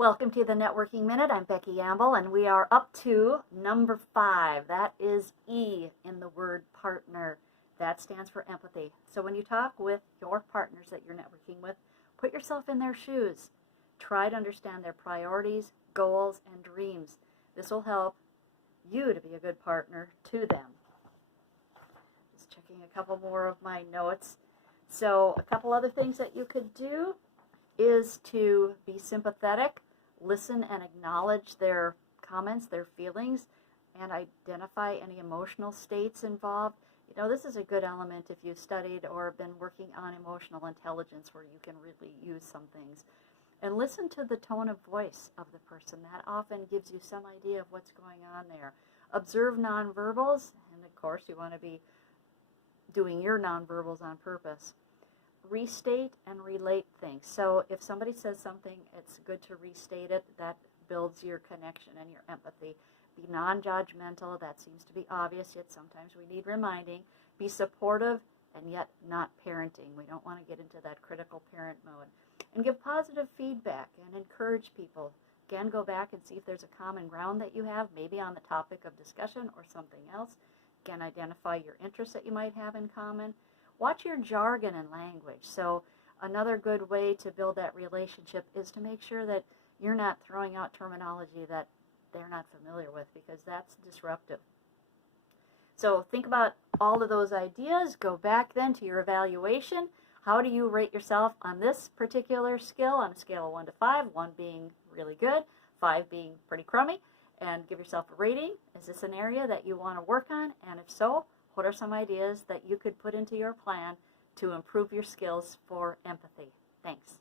Welcome to the Networking Minute. I'm Becky Amble, and we are up to number 5. That is E in the word partner. That stands for empathy. So when you talk with your partners that you're networking with, put yourself in their shoes. Try to understand their priorities, goals, and dreams. This will help you to be a good partner to them. Just checking a couple more of my notes. So a couple other things that you could do is to be sympathetic, listen and acknowledge their comments, their feelings, and identify any emotional states involved. You know, this is a good element if you've studied or been working on emotional intelligence, where you can really use some things. And listen to the tone of voice of the person. That often gives you some idea of what's going on there. Observe nonverbals, and of course you want to be doing your nonverbals on purpose. Restate and relate things. So if somebody says something, it's good to restate it. That builds your connection and your empathy. Be non-judgmental. That seems to be obvious, yet sometimes we need reminding. Be supportive and yet not parenting. We don't want to get into that critical parent mode. And give positive feedback and encourage people. Again, go back and see if there's a common ground that you have, maybe on the topic of discussion or something else. Again, identify your interests that you might have in common. Watch your jargon and language. So another good way to build that relationship is to make sure that you're not throwing out terminology that they're not familiar with, because that's disruptive. So think about all of those ideas. Go back then to your evaluation. How do you rate yourself on this particular skill on a scale of 1 to 5, 1 being really good, 5 being pretty crummy, and give yourself a rating. Is this an area that you want to work on? And if so, what are some ideas that you could put into your plan to improve your skills for empathy? Thanks.